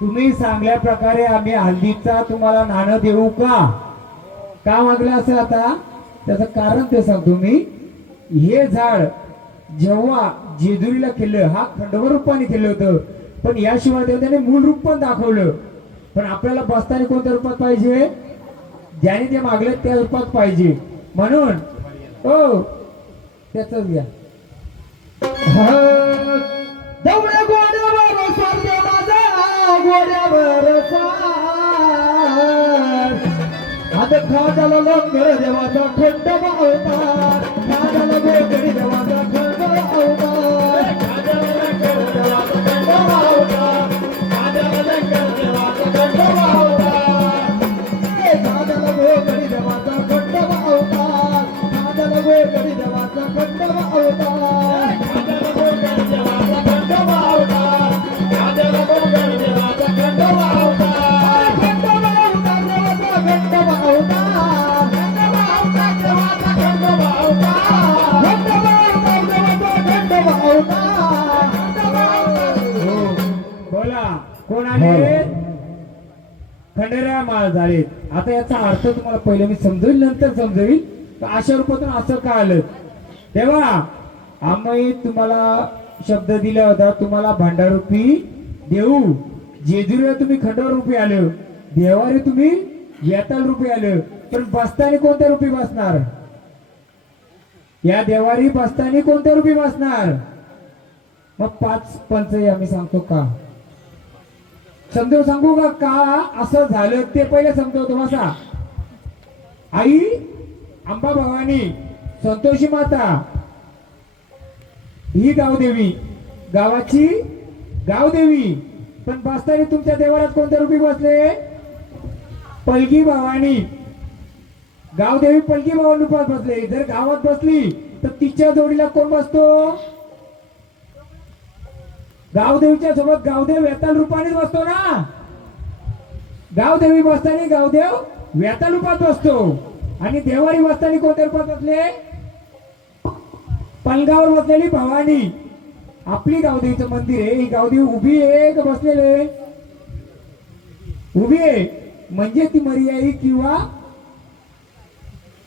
तुम्ही सांगल्या प्रकारे आम्ही हल्दीचा तुम्हाला नाणं देऊ का मागलं असं आता त्याचं कारण ते सांगतो मी. हे झाड जेव्हा जेजुरीला केलं हा खंडवर रूपाने केलं होतं, पण याशिवाय त्याने मूळ रूप पण दाखवलं. पण आपल्याला बसताना कोणत्या रूपात पाहिजे, ज्याने ते मागले त्या रूपात पाहिजे. म्हणून हो त्याच घ्या. दौड्या गोड्यावर स्वर्ग माझा गोड्यावर आता खाटाला लंगर देवाचा खंड अवतार, खाटाला गोकडी देवाचा खंड अवतार, खाटाला लंगर देवाचा खंड अवतार, खाटाला लंगर देवाचा खंड अवतार, खाटाला गोकडी देवाचा खंड अवतार, खाटाला गोकडी देवाचा खंड अवतार, खाटाला गोकडी देवाचा खंड अवतार, खाटाला गोकडी देवाचा खंड अवतार. बोला कोण आले, खंडेराय माळ झालेत. आता याचा अर्थ तुम्हाला पहिले मी समजवेल, नंतर समजवेल अशा रूपातून असं का आलं. तेव्हा आम्ही तुम्हाला शब्द दिला होता, तुम्हाला भांडारूपी देऊ. जेजुरीला तुम्ही खंडवर रूपी आलं, देवारी तुम्ही येताल रूपी आलं. पण बसताना कोणत्या रूपी बसणार, या देवारी बसताना कोणत्या रूपी बसणार. मग 5 पंच आम्ही सांगतो का, समजून सांगू का असं झालं ते पहिले समजवतो. बसा. आई अंबा भवानी, संतोषी माता ही गावदेवी, गावाची गावदेवी. पण बसताना तुमच्या देवारात कोणत्या रूपी बसले, पलगी भवानी. गावदेवी पलगी भवानी रूपात बसले. जर गावात बसली तर तिच्या जोडीला कोण बसतो, गावदेवीच्या सोबत गावदेव वेताल रूपाने बसतो ना. गावदेवी बसताना गावदेव वेताल रूपात बसतो. आणि देवारी बसताना कोणत्या रूपात बसले, पलगावर बसलेली भवानी. आपली गावदेवीचं मंदिर आहे, ही गावदेवी उभी आहे का बसलेले, उभी आहे. म्हणजे ती मर्याई किंवा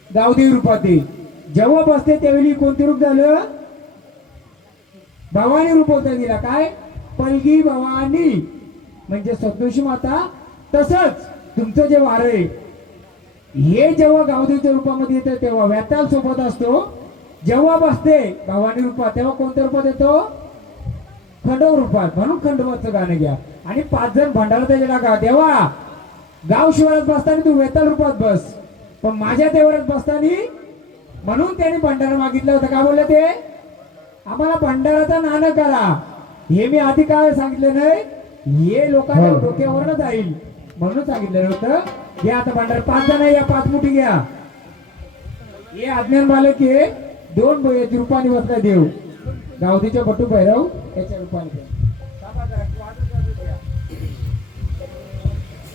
गावदेवी रूपात आहे. जेव्हा बसते त्यावेळी कोणते रूप झालं, भवानी रूप होता दिला. काय, पलगी भवानी म्हणजे संतोषी माता. तसंच तुमचं जे वार आहे हे जेव्हा गावदेवीच्या रूपामध्ये येतं तेव्हा वेताल सोबत असतो. जेव्हा बसते भवानी रूपात तेव्हा कोणत्या रूपात येतो, खंडव रूपात. म्हणून खंडोबाचं गाणं घ्या. आणि 5 जण भंडारा त्याच्या टाका. देवा गाव शिवारात बसताना तू वेताल रूपात बस, पण माझ्या देवरात बसताना. म्हणून त्यांनी भंडारा मागितलं होतं. का बोलले ते, आम्हाला भंडाराचं नाणं करा. हे मी आधी काय सांगितलं नाही, हे लोकांच्या डोक्यावरच जाईल म्हणून सांगितलेलं होतं. घ्या आता भंडारा. 5 जण या, 5 मुठी घ्या. हे अज्ञान बालक हे 2 रूपाने बसला देव, गावतीच्या बटू भैरव याच्या रूपाने.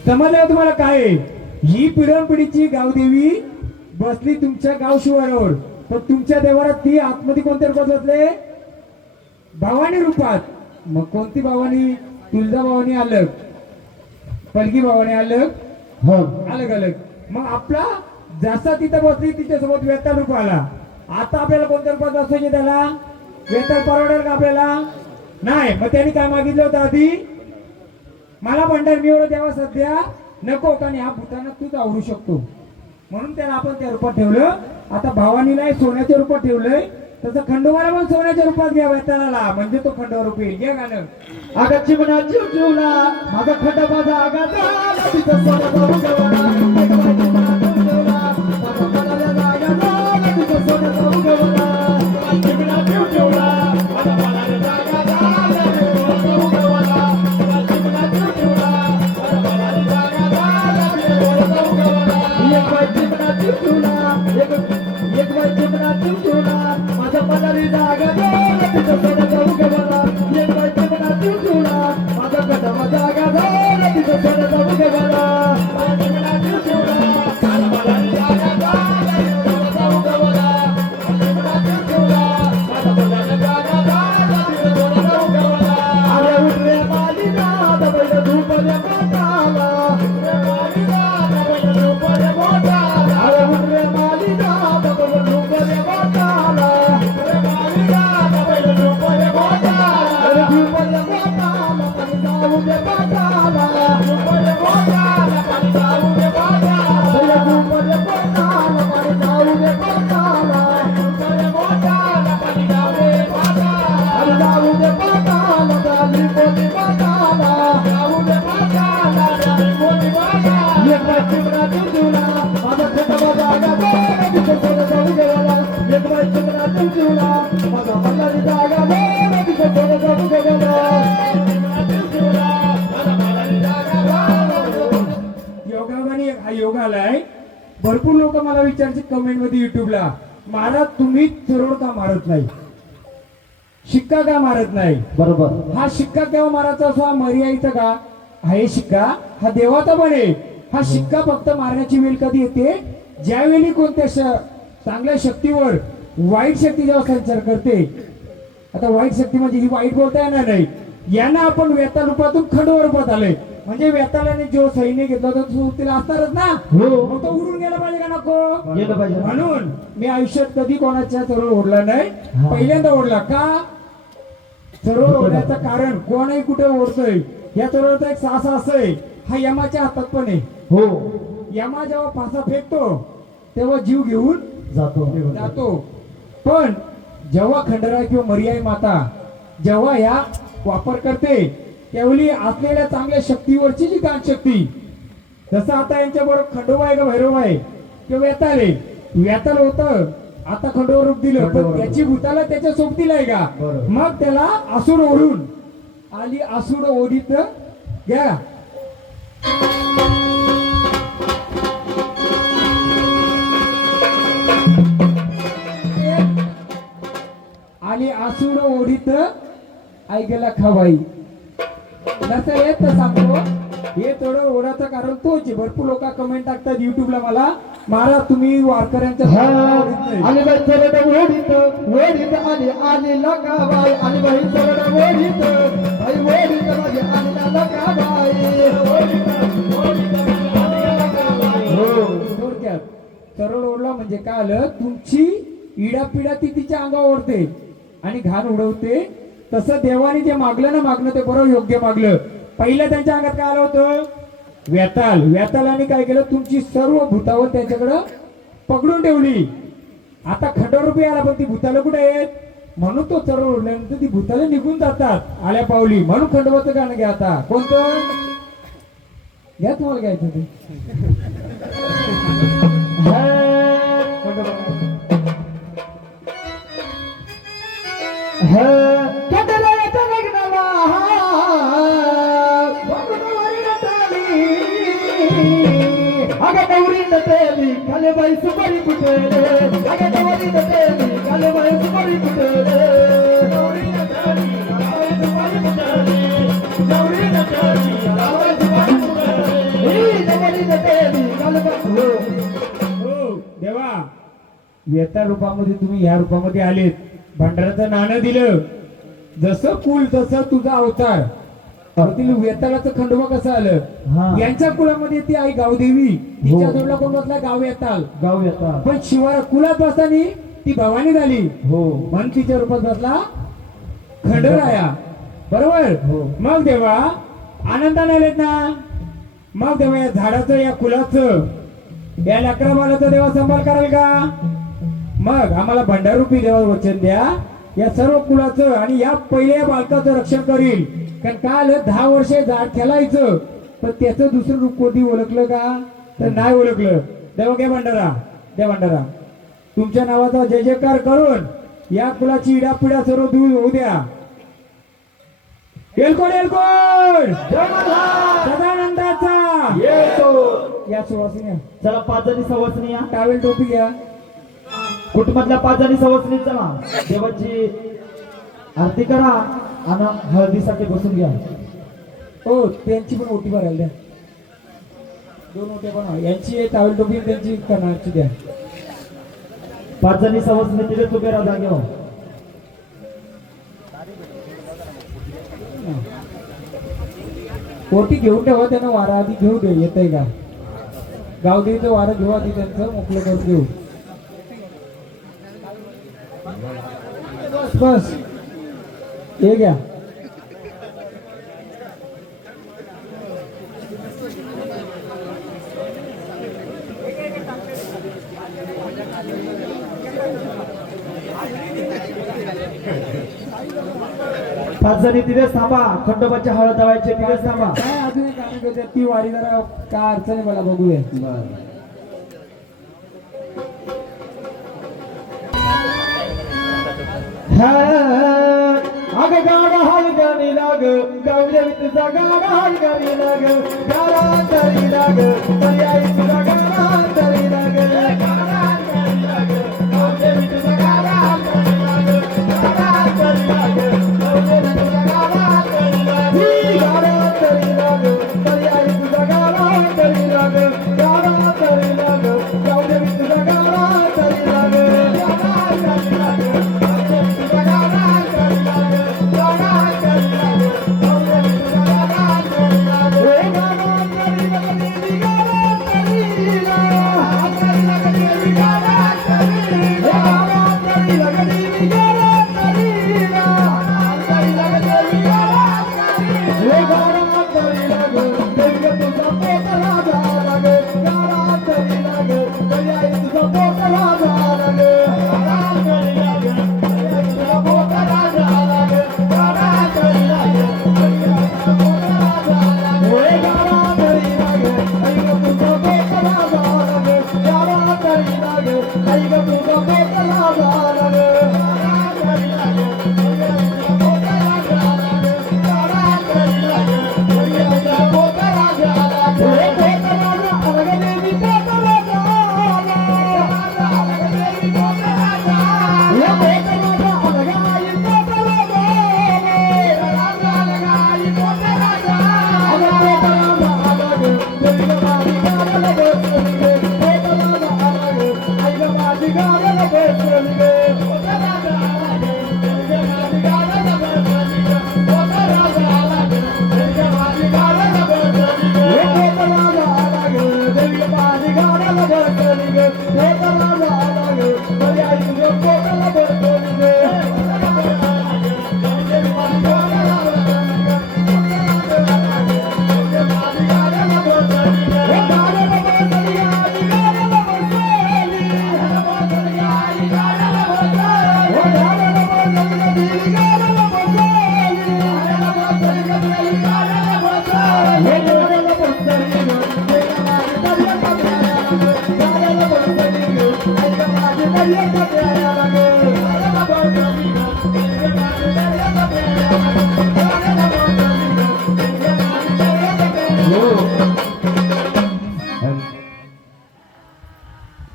समजलं तुम्हाला काय, ही पिढीची गावदेवी बसली तुमच्या गाव शिवारावर. पण तुमच्या देवारात ती आतमध्ये कोणत्या रूपात बसले, भवानी रूपात. मग कोणती भवानी, तुळजा भवानी अलग, पलगी भवानी अलग, अलग अलग. मग आपला जसा तिथं बसली तिच्यासोबत वेताल रूप आला. आता आपल्याला कोणत्या रूपात बसवायचे, त्याला वेताल परवडेल का आपल्याला, नाही. मग त्यांनी काय मागितलं होतं आधी, मला भंडार मिळवलं तेव्हा सध्या नको, कारण ह्या भूतांना तूच आवरू शकतो. म्हणून त्याला आपण त्या रूपात ठेवलं. आता भवानीला सोन्याच्या रूपात ठेवलंय, तसं खंडोबाला पण सोन्याच्या रूपात घ्या वेताळाला, म्हणजे तो खंडोबा रूप येईल. घ्या गाणं. आगाची म्हणा जीव जीवला माझा खंडोबाचा आगाचा तिथं सोन्याचा उगवला, आगाची म्हणा जीव जीवला माझा खंडोबाचा आगाचा तिथं सोन्याचा उगवला, आगाची म्हणा जीव जीवला माझा खंडोबाचा आगाचा तिथं सोन्याचा उगवला, आगाची म्हणा जीव जीवला माझा खंडोबाचा आगाचा एक हा योग आलाय. भरपूर लोक मला विचारचे कमेंट मध्ये युट्यूबला, महाराज तुम्ही चरोड का मारत नाही, शिक्का का मारत नाही. बरोबर. हा शिक्का केव्हा मारायचा असो, हा मर्यादित का आहे शिक्का, हा देवाचा पण आहे. हा शिक्का फक्त मारण्याची वेळ कधी येते, ज्यावेळी कोणत्या चांगल्या शक्तीवर वाईट शक्ती जेव्हा संचार करते. आता वाईट शक्ती म्हणजे ही वाईट बोलता येणार नाही, यांना आपण वेताल रूपातून खंडोबा रूपात आले. म्हणजे वेतालाने जो सैन्य घेतला होता तो तिला असणारच ना, हो. मग तो उडून गेला पाहिजे का नको. गेलं पाहिजे. म्हणून मी आयुष्यात कधी कोणाच्या चरोळ ओढला नाही, पहिल्यांदा ओढला. का चरोळ ओढण्याचं कारण, कोणही कुठे ओढतोय, या चरोळचा एक सासा असय, हा यमाच्या हातात पण आहे. हो. यमा जेव्हा फासा फेकतो तेव्हा जीव घेऊन जातो. पण जेव्हा खंडराय किंवा मर्याई माता जेव्हा या वापर करते, त्यावेळी असलेल्या चांगल्या शक्तीवरची जी दान शक्ती, जसं आता यांच्या बरोबर खंडोबा आहे का भैरव आहे किंवा वेताल आहे, वेताल होतं आता खंडोबा रूप दिलं, पण त्याची भूताला त्याच्या सोबतीला आहे का, मग त्याला आसूड ओढून आली. आसूड ओढीत घ्या. आली आसूड ओढीत ऐकायला खवाई. नसं येत तर सांगतो, हे थोडं ओढाचं कारण तोच आहे. भरपूर लोक कमेंट टाकतात युट्यूबला मला, महाराज तुम्ही वारकऱ्यांच्या आली बाई चरड ओढीत ओढीत आली आली लकाबाई. आली बाई चरड ओढीत बाई ओढीत माझी आली लकाबाई. हो, थोडक्यात सरळ ओढला म्हणजे काय आलं, तुमची इडापिडा ती तिच्या अंगावर ओढते आणि घाण उडवते. तसं देवाने जे मागलं ना, मागणं ते बरोबर योग्य मागलं. पहिलं त्यांच्या अंगात काय आलं होतं, वेताल. वेतालाने काय केलं, तुमची सर्व भूतावर त्याच्याकडं पकडून ठेवली. आता खंडोरूपी आला, पण ती भूताला कुठे आहेत, म्हणून तो चरळ ओढल्यानंतर ती भूताला निघून जातात आल्या पावली. म्हणून खंडोबाचं गाणं घ्या. आता कोणतं घ्या, तुम्हाला घ्यायचं ते. खाले बाई सुपारी कुठेले, अगं नवरी नटेली खाले बाई सुपारी कुठेले. नवरी नटेली खाले सुपारी कुठेले, नवरी नटेली खाले सुपारी कुठेले, नवरी नटेली खाले बाई. हो देवा, वेता रूपामध्ये तुम्ही या रूपामध्ये आलेत, भंडाराचं नाणं दिलं. जसं कुल तसं तुझा अवतार. वेतालाचं खंडोबा कसं आलं, यांच्या कुळामध्ये ती आई गावदेवी, तिच्या जोडला कोण बसला, गाव वेताल. गाव येतात. पण शिवाय कुलात बसताना ती भवानी झाली. हो. म्हणून तिच्या रूपात बसला खंडराया. बरोबर. मग देवा आनंदाने आलेत ना. मग देवा या झाडाचं, या कुलाचं, या लेकरा बाळाचं देवा सांभाळ कराल का. मग आम्हाला भंडारूपी देवा वचन द्या, या सर्व कुलाचं आणि या पहिल्या बालकाचं रक्षण करील. कारण काल 10 वर्षे झाड खेळायचं, पण त्याचं दुसरं रूप कोणी ओळखलं का, तर नाही ओळखलं. देवा घ्या भंडारा, द्या भंडारा. तुमच्या नावाचा जय जयकार करून या कुलाची इडापिडा सर्व दूर होऊ द्या. एलकोड एलकोड सदानंदाचा येतो. या सुवासिनी, चला 5 जणी सवासणी या. टावेल टोपी घ्या. कुटुंबातल्या 5 जणी सवासणी चला देवाची आरती करा आणि हळदीसाठी बसून घ्या. हो, त्यांची पण ओटी भरायला द्या. 2 ओट्या बनवा, यांची टावेल टोपी त्यांची करणारची द्या. 5 जणी सवासणी तिथे उभे राहा जागेवर. ओटी घेऊन ठेवा, त्यांना वारा आधी घेऊ दे. येतंय का गावदेवीचं वारं घेऊ आधी, त्यांचं मोकळं करून घेऊ. बस बस, हे घ्या. पाच जणी तिथेच थांबा. खंडोबाची हळद दळायची तिथेच थांबा. काय अजून एक गाणं घेऊया, ती वारी जरा काय अडचण आहे मला बघूया. अग गाडा हाल गाणी लाग, गावल्या तुझा गाडा हाल गाणी लाग, गाडा गाणी लाग, तरी आई तुला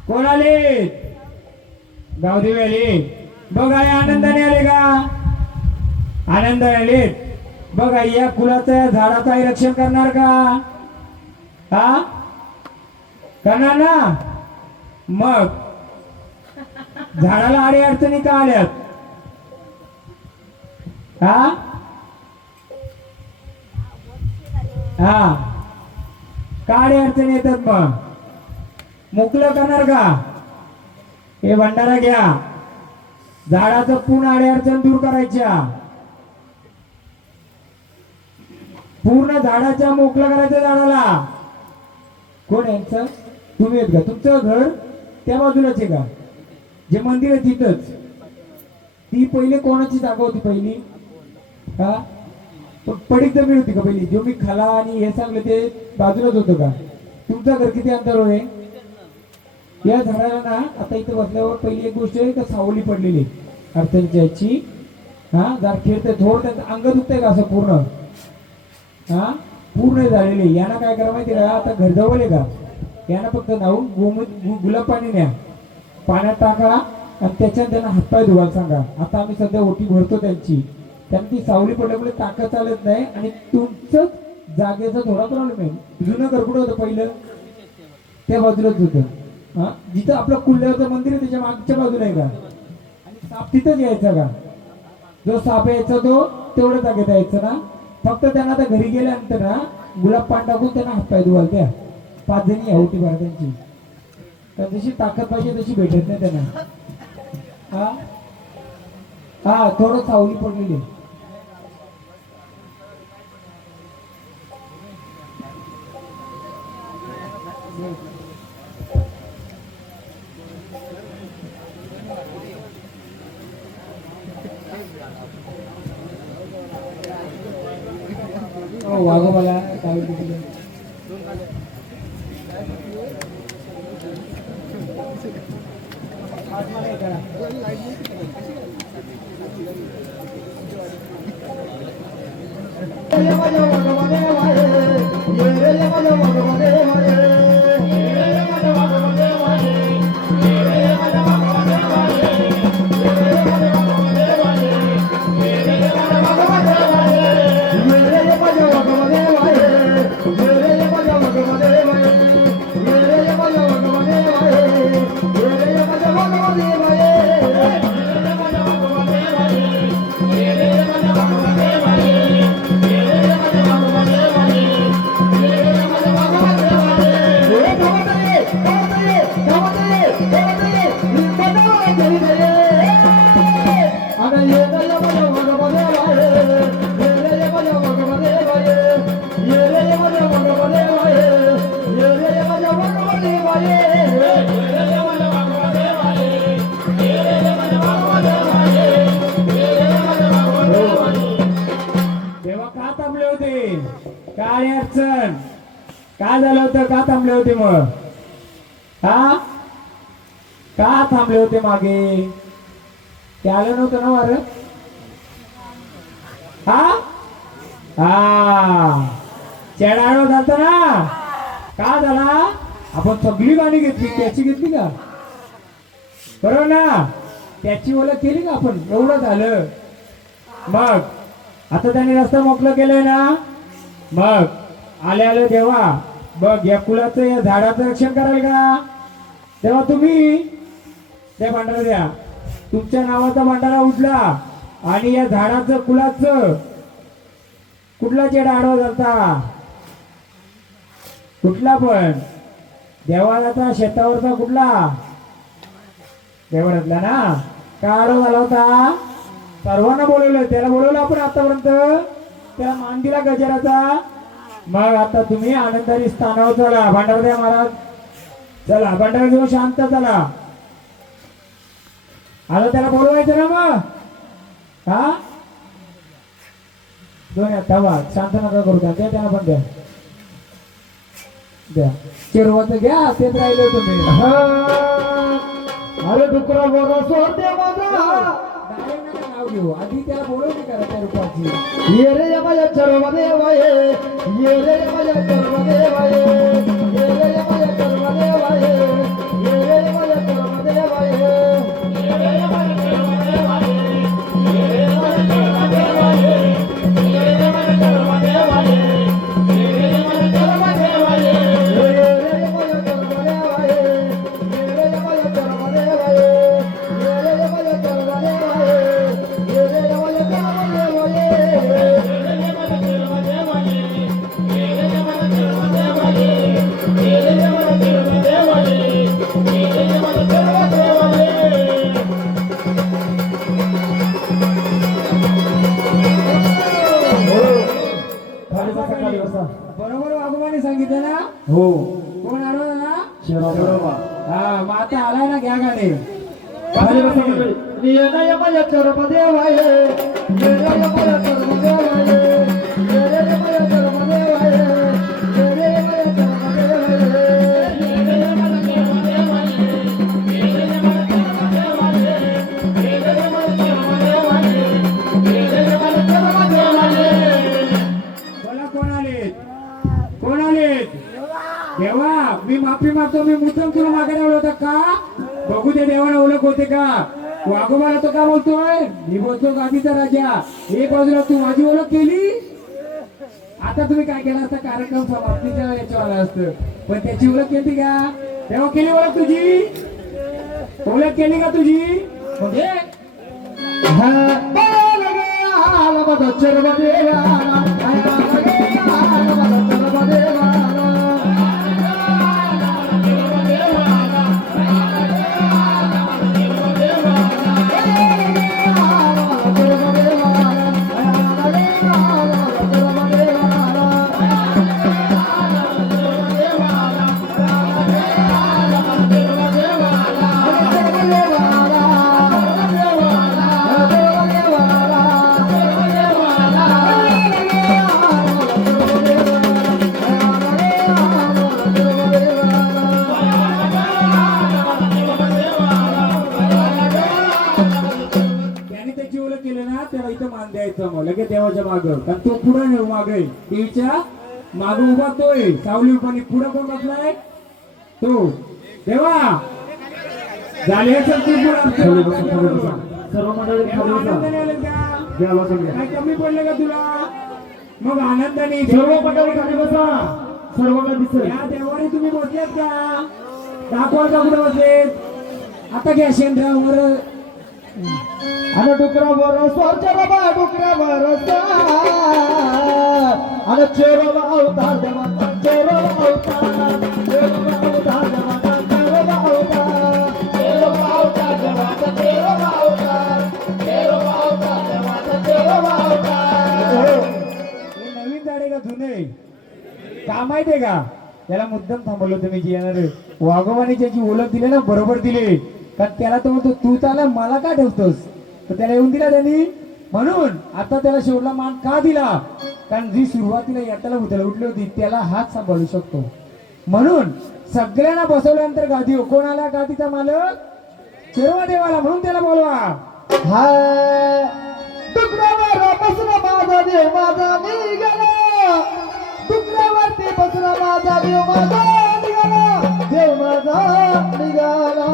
कोण आले गावदेवी आले बघा या आनंदाने आले का आनंदाने आले बघा या फुलाचं या झाडाचं रक्षण करणार का हा करणार ना मग झाडाला आडी अडचणी का आल्यात हा हा का आडी अडचणी येतात मग मोकळं करणार का हे भंडारा घ्या झाडाचं पूर्ण आडी अडचण दूर करायच्या पूर्ण झाडाच्या मोकळं करायचं झाडाला कोण यांचं तुम्ही आहेत का तुमचं घर त्या बाजूलाच आहे का जे मंदिर आहे तिथंच ती पहिले कोणाची जागा होती पहिली हा पडीक जमीन होती का पहिली जो मी खाला आणि हे सांगलं ते बाजूलाच होतं का तुमचं घर किती अंतरावर आहे या झाडाला ना आता इथं बसल्यावर पहिली एक गोष्ट आहे का सावली पडलेली अडचणीची याची हा जर खेळते थोडं त्यांचं अंग दुखतंय का असं पूर्ण हा पूर्ण झालेले यांना काय करा माहिती का आता घर जवळ आहे का यांना फक्त नाहून गुलाब पाणी न्या पाण्यात टाका आणि त्याच्यात त्यांना हातपाय धुवायला सांगा आता आम्ही सध्या ओटी भरतो त्यांची त्यांना ती सावली पडल्यामुळे ताकद चालत नाही आणि तुमचं जागेचा थोडा प्रॉब्लेम आहे जुनं घर कुठं होतं पहिलं त्या बाजूलाच होतं हा जिथं आपलं कुलदेवचं मंदिर आहे त्याच्या मागच्या बाजूला आहे का आणि साप तिथंच यायचा का जो साप यायचा तो तेवढ्या जागेत यायचं ना फक्त त्यांना आता घरी गेल्यानंतर ना गुलाब पान टाकून त्यांना हातपाय धुवाल त्या 5 जणी होती बरं त्यांची तर जशी ताकद पाहिजे तशी भेटत नाही त्यांना हा हा थोडं सावली पडलेली आहे. वाघोबाला काय काय अडचण काय झालं होतं का थांबले होते मग हा का थांबले होते मागे ते आलं नव्हतं ना वार हा हा चेडाळो झालता ना का झाला आपण सगळी गाणी घेतली त्याची घेतली का बरोबर ना त्याची ओळख केली का आपण एवढं झालं मग आता त्यांनी रस्ता मोकळं केलंय ना मग आले देवा बघ या कुलाचं या झाडाचं रक्षण कराल का तेव्हा तुम्ही त्या भांडारा द्या तुमच्या नावाचा भांडारा उठला आणि या झाडाचं कुलाचं कुठला चेडा आडवा झालता कुठला पण देवाचा शेतावरचा कुठला देवळातला ना का आडवा झाला होता सर्वांना बोलवलं त्याला बोलवलं आपण आतापर्यंत त्याला मान दिला गजराचा मग आता तुम्ही आनंदाने स्थानावर चला भांडार द्या महाराज चला भांडार घेऊन शांत चला आता त्याला बोलवायचं ना मग हा दोन तवा शांत नका करू द्या त्यांना पण द्या द्या चिरवाचं घ्या तेच राहिले तुम्ही अरे डुकरा बरा सोडते माझा डायरेक्ट नका नाव घेऊ आधी त्याला बोलवणी करा त्या रूपाची ये रे या माझ्या चरवा देवा ये रे या माझ्या चरवा देवा ये रे या माझ्या चरवा देवा ये रे या माझ्या चरवा देवा ये रे या माझ्या चरवा देवा ये रे या माझ्या चरवा देवा ये रे या माझ्या चरवा देवा ये रे या माझ्या चरवा देवा ये रे या माझ्या चरवा देवा ये रे या माझ्या चरवा देवा ये रे या माझ्या चरवा देवा ये रे या माझ्या चरवा देवा ये बरोबर वाघोबाने सांगितलं ना हो कोण आलो ना शिरोबा हा मग आता आलाय ना घ्या गाणे खाली बसा मंडळी. ये ना या माझ्या चरम देवा ये ये ना या माझ्या चरम देवा ये ये रे या माझ्या चरम देवा ये ये रे या माझ्या चरम देवा ये ये रे या माझ्या चरम देवा ये ये रे या माझ्या चरम देवा ये ये रे या माझ्या चरम देवा ये ये रे या माझ्या चरम देवा ये बोला कोण आलेत कोण आलेत देवा मी माफी मागतो मी मुद्दाम तुला मागे लावलं होतं का बघू ते देवाला ओळख होते का वाघोबाला तो का बोलतोय मी बोलतो गादीचा राजा एक बाजूला तू माझी ओळख केली आता तुम्ही काय केलं असतं कार्यक्रम समाप्तीच्या याच्यावर आला असतं पण त्याची ओळख केली का तेव्हा केली ओळख तुझी ओळख केली का तुझी म्हणजे हा बोल गया आला माझा चरम देवा आला गया आला माझा चरम देवा त्याने त्याची ओळख केली ना तेव्हा इथं मान द्यायचं मग लगेच देवाच्या माग कारण तो पुढे नेऊ मागे देवीच्या माग उभा तोय सावली पण पुढे कोण बसलाय तो देवा झाले असेल तू खाली बसा, पुढे खाली बसा. सर्व मंडळी खाली बसा. आनंदाने आलं का घ्या बसा, घ्या. काय कमी पडलं का तुला मग आनंदाने सर्व मंडळी खाली बसा सर्व काय दिसेल या देवाने तुम्ही बसलेत का दाखवा का कुठे बसलेत आता घ्या शेंद्रावर आणि डुकरावर स्वरच्या बाबा डुकरावर आणि चेरोबा अवतार देवाचा चेरोबा अवतार चेरोबा अवतार देवाचा चेरोबा अवतार चेरोबा अवतार देवाचा चेरोबा अवतार चेरोबा अवतार देवाचा चेरोबा अवतार हे नवीन झाडे का जुने का माहितीये का त्याला मुद्दाम थांबवलं तुम्ही जी येणार वाघोबाने ज्याची ओळख दिली ना बरोबर दिली कारण त्याला तो म्हणतो तू त्याला मला का ठेवतोस तर त्याला येऊन दिला त्यांनी म्हणून आता त्याला शेवटला मान का दिला कारण जी सुरुवातीला यात्याला उतरला उठली होती त्याला हात सांभाळू शकतो म्हणून सगळ्यांना बसवल्यानंतर गादी कोण आला गादीचा मालक चेरवा देवाला म्हणून त्याला बोलवा हाय डुकरावर बसला माझा देव माझा निघाला डुकरावरती बसला माझा देव माझा निघाला देव माझा निघाला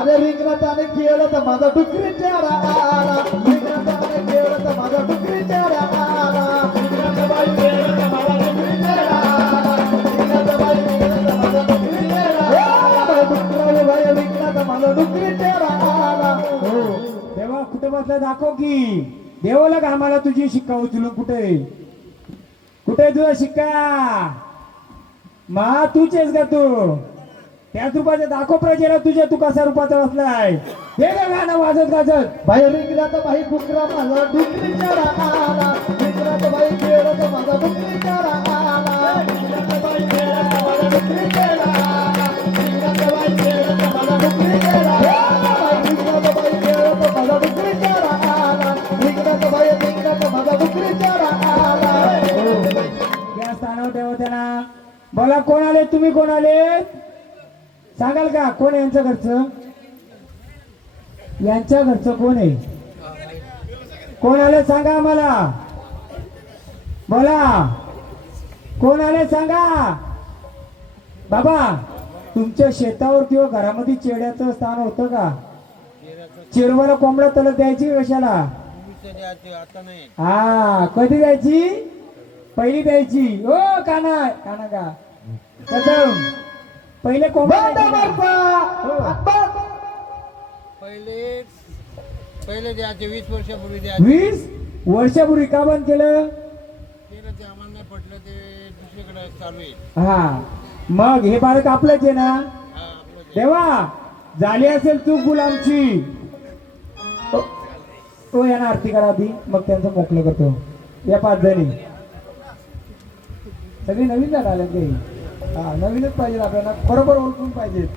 अरे रिंगणाताने खेळत माझा डुकरी चेहरा आला रिंगणाताने खेळत माझा डुकरी चेहरा आला रिंगणाताबाई खेळत माझा डुकरी चेहरा आला रिंगणाताबाई खेळत माझा डुकरी चेहरा आला डुकरावर बाई रिंगणात माझा डुकरी चेहरा आला हो देवा कुठे बसला दाखव की देवाला का आम्हाला तुझी शिक्का उचलून कुठे कुठे तुझा शिक्का मा तूच आहेस का तू त्याच रूपाचा दाखव प्रजेला तुझ्या तू कसा रूपाचा बसलाय हे का गाणं वाजत गाजत बाई रिंगणात बाई डुकरा माझा डुकरी चेहरा आला रिंगणात बाई खेळत माझा डुकरी चेहरा आला रिंगणात बाई खेळत माझा डुकरी चेहरा आला रिंगणात बाई खेळत माझा डुकरी चेहरा आला रिंगणात बाई खेळत माझा डुकरी चेहरा आला रिंगणात माझा डुकरी चेहरा आला या स्थानावर ठेवा त्यांना बोला कोण आले तुम्ही कोण आले सांगाल का कोण आहे यांच्या घरचं? यांच्या घरचं कोण आहे? कोण आले सांगा आम्हाला. बोला कोण आले सांगा. बाबा तुमच्या शेतावर किंवा घरामध्ये चेड्याचं स्थान होतं का? चिरवाला कोंबडा तलत द्यायची कशाला? आता नाही. हा कधी द्यायची? पहिली द्यायची. ओ काना काना का कदम पहिले कोंबडा बंद द्यायची का? मारता. आत्ता. पहिले पहिले द्यायचे 20 वर्षापूर्वी द्यायचे. 20 वर्षापूर्वी का बंद केलं? ते आम्हाला नाही पटलं ते दुसरीकडे चालू आहे. हा मग हे बालक आपलंच आहे ना? हा, आपलं ते. देवा झाली असेल चूक गुलामची. तो यांना आरती करा आधी मग त्यांचं मोकळं करतो. या 5 जणी सगळी नवीन झाड आले ते. हा नवीनच पाहिजे आपल्याला बरोबर ओळखून पाहिजेत.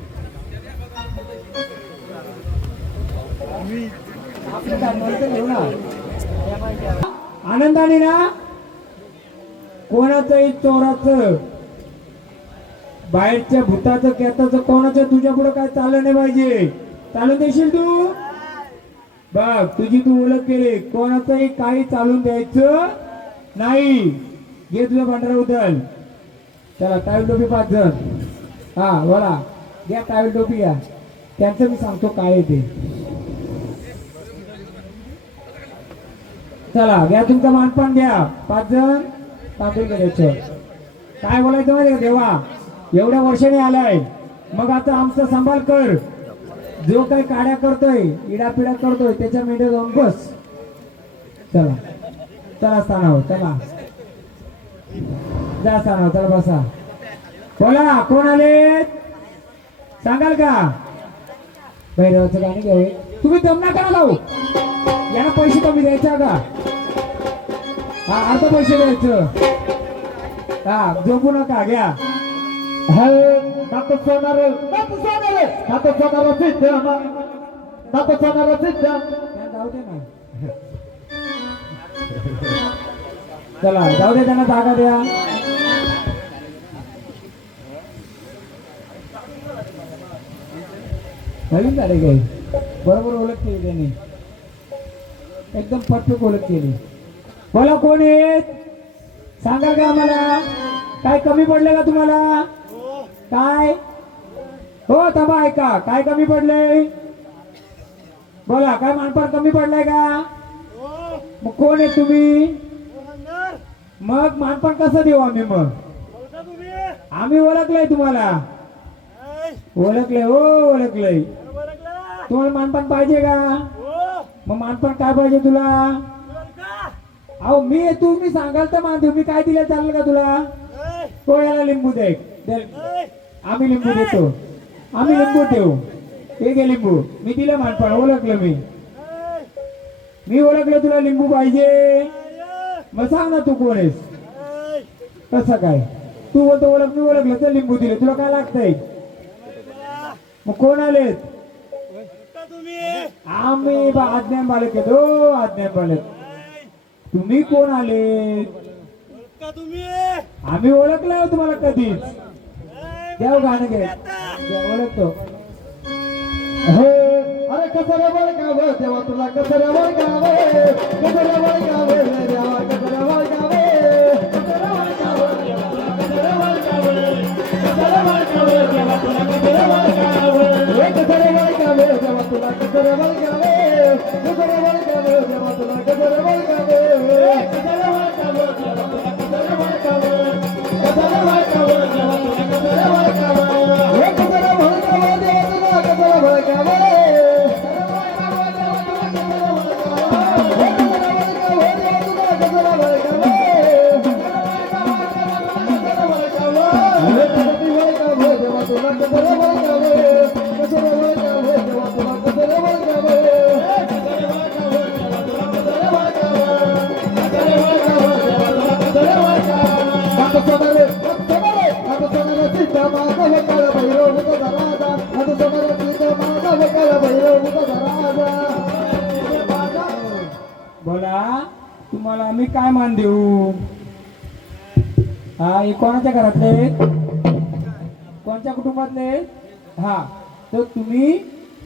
आपलं कामाचं घेऊ ना आनंदाने ना. कोणाचंही चोराचं बाहेरच्या भूताचं केताचं कोणाचं तुझ्या पुढे काय चाललं नाही पाहिजे. चालून देशील तू? बघ तुझी तू ओळख केली. कोणाचंही काही चालून द्यायचं नाही. घे तुझं भांडारा उचल. चला टावेल टोपी 5 जण. हा बोला घ्या टावेल टोपी घ्या. त्यांचं मी सांगतो काय आहे ते. चला घ्या तुमचं मानपान घ्या. 5 जण तांदूळ घ्यायचं. काय बोलायचं माहिती का देवा एवढ्या वर्षाने आलाय मग आता आमचा सांभाळ कर. जो काही काड्या करतोय इडापिडा करतोय त्याच्या मेंढ्या जाऊन बस. चला चला स्थानावर चला जा स्थानावर चला बसा. बोला कोण आले सांगाल का? भैरवाचं गाणी घ्यावे. तुम्ही दम नका लावू. यांना पैसे कमी द्यायचा का? हा अर्ध पैसे द्यायचं. हा झोपू नका घ्या. नातं सोनार सिद्ध नातं सोनार सिद्ध. जाऊ दे ना. चला जाऊ दे त्यांना जागा द्या. नवीन झाले काही बरोबर ओळख केली त्यांनी. एकदम परफेक्ट ओळख केली. बोला कोण आहेत सांगा का आम्हाला. काय कमी पडले का तुम्हाला? काय हो थांबा ऐका. काय कमी पडलंय? बोला काय मानपान कमी पडलाय का? मग कोण आहे तुम्ही? मग मानपान कसं देऊ आम्ही? मग आम्ही ओळखलंय तुम्हाला. ओळखलंय हो ओळखलंय. तुम्हाला मानपान पाहिजे का? मग मानपान काय पाहिजे तुला? अहो मी तुम्ही सांगाल तर मान देऊ. मी काय दिलं चालेल का तुला? तो याला लिंबू दे. आम्ही लिंबू देतो. आम्ही लिंबू ठेवू. हे घे लिंबू. मी दिलं मानपान ओळखलं मी ओळखलं तुला लिंबू पाहिजे. मग सांग ना तू कोण आहेस? कसं काय? तू बोलतो ओळख मी ओळखलं तर लिंबू दिले. तुला काय लागतंय? मग कोण आलेत? आम्ही आज्ञान बालक येतो. आज्ञान बालक. तुम्ही कोण आले? आम्ही ओळखलं तुम्हाला कधीच. द्या गाणं घ्या ओळखतो. अरे कसं वळगाव देवा तुला कसं वळगाव कसं वळगाव देवा कसं वळगाव बोला तुम्हाला आम्ही काय मान देऊ? हा हे कोणाच्या घरातले? कोणत्या कुटुंबातले? हा तर तुम्ही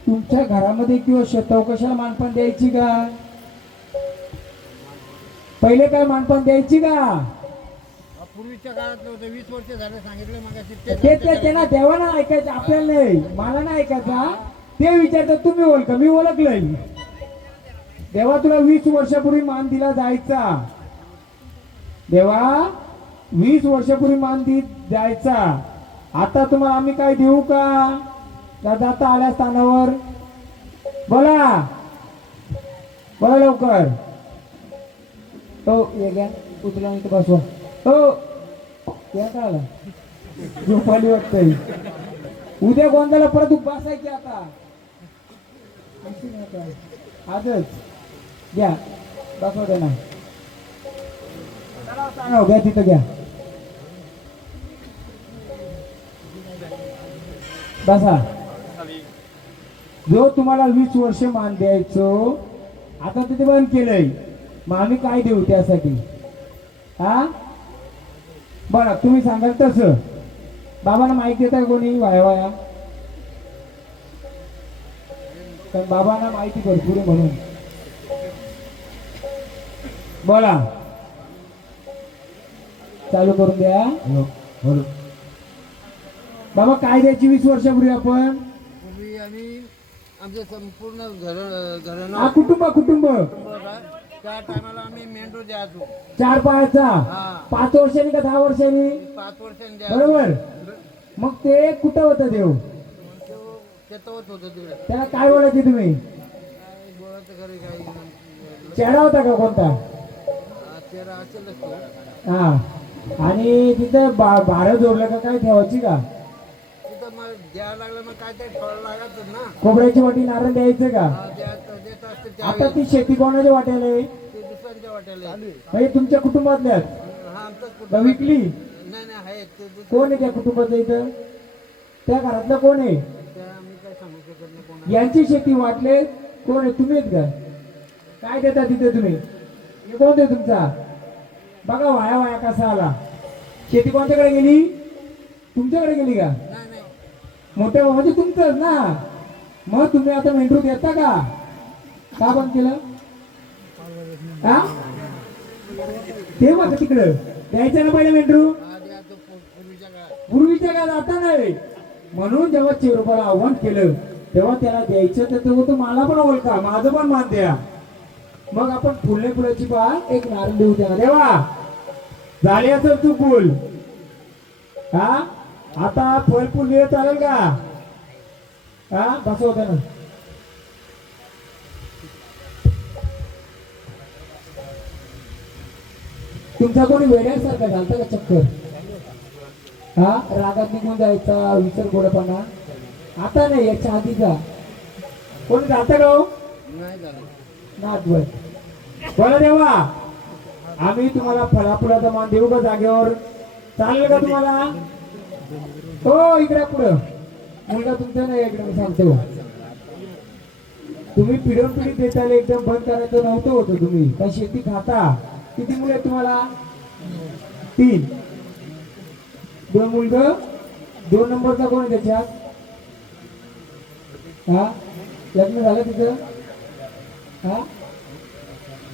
तुमच्या घरामध्ये किंवा शेतावर कशाला मानपान द्यायची का? पहिले काय मानपान द्यायची का? पूर्वीच्या काळात होतं 20 वर्ष झाले सांगितलं मग त्यांना देवा ना ऐकायचं आपल्याला नाही, मला नाही ऐकायचा. ते विचारतात तुम्ही ओळखा, मी ओळखलंय. देवा तुला 20 वर्षापूर्वी मान दिला जायचा, देवा 20 वर्षापूर्वी मान द्यायचा. आता तुम्हाला आम्ही काय देऊ का? जाता आल्या स्थानावर बोला, बोला लवकर. हो ये घ्या, उचला इथं बसवा. हो या काय आला? झोपाली वाटतंय. उद्या गोंधळाला परत बसायची आता. आजच घ्या, बसवा दे ना. घ्या तिथं घ्या, बसा. जो तुम्हाला 20 वर्ष मान द्यायचो आता तिथे बंद केलंय, मग आम्ही काय देऊ त्यासाठी? हा बरं तुम्ही सांगाल तसं. बाबांना माहित देताय कोणी वाया वाया? पण बाबांना माहिती भरपूर आहे म्हणून बोला. चालू करून द्या. बाबा काय द्यायची 20 वर्षापूर्वी आपण? पूर्वी आम्ही आमचं संपूर्ण हा कुटुंब कुटुंब त्या टायमाला आम्ही मेंढरू द्यायचो 4 पायाचा. हा 5 वर्षांनी का 10 वर्षांनी? 5 वर्षांनी द्यायचो. बरोबर. मग ते कुठं होतं देव? शेतावत होतं तिकडे. त्याला काय बोलायचे तुम्ही? काय बोलायचं घरी काही चेडा होता का कोणता? चेहरा असेलच तो. हा आणि तिथं भाडं जोडलं का काय ठेवायची का? तिथं मग द्यायला लागलं मग काय ते ठेवायला लागत ना. खोबऱ्याची वाटी नारळ द्यायचं का? देत असते आता त्यावेळी ती शेती कोणाच्या वाट्याला आहे? ते दुसऱ्यांच्या वाट्याला. म्हणजे तुमच्या कुटुंबातल्याच हा आमचाच का कुटुंब. विकली? नाही नाही आहे ते कोण आहे त्या कुटुंबाचं इथं? त्या घरातलं कोण आहे? त्या आम्ही काय सांगू शकत नाही कोणा. यांची शेती वाटले कोण आहे? तुम्ही आहेत का? काय देता तिथे तुम्ही? हे कोण आहे तुमचा? बघा वाया वाया कसा आला. शेती कोणत्याकडे गेली? तुमच्याकडे गेली का? नाही नाही मोठ्या म्हणजे तुमचंच ना. मग तुम्ही आता मेंढरू देता का बंद केलं? हा ते मग तिकडं द्यायचं ना पहिले मेंढरू. हा द्यायचो पूर्वीच्या काळात. पूर्वीच्या काळात आता नाही. म्हणून जेव्हा चेरोबाला आव्हान केलं तेव्हा त्याला द्यायचं तर तेव्हा तो मला पण ओळखा, माझं पण मान द्या. मग आपण फुले फुलाची पान एक नारळ देऊ त्याला. देवा झाली असेल तू फुल. हा आता फळ फुल दिलं चालेल का? हा बसव ना. तुमचा कोणी वेड्यासारखा झालता का चक्कर? हा रागात निघून जायचा विसर गोडपणा आता नाही, याच्या आधीचा. कोणी जातं का हो? नाही झालं. नाथवर बोला देवा आम्ही तुम्हाला फळाफुलाचा मान देऊ का जागेवर? चालेल का तुम्हाला? हो इकडे पुढं मुलगा तुमचा नाही इकडे मी सांगतो. तुम्ही पिढ्यान पिढी देताना एकदम बंद करायचं नव्हतं होतं. तुम्ही काय शेती खाता? किती मुलं आहेत तुम्हाला? 3. 2 मुलगा. 2 नंबरचा कोण आहे त्याच्यात? हा लग्न झालं तिचं? हा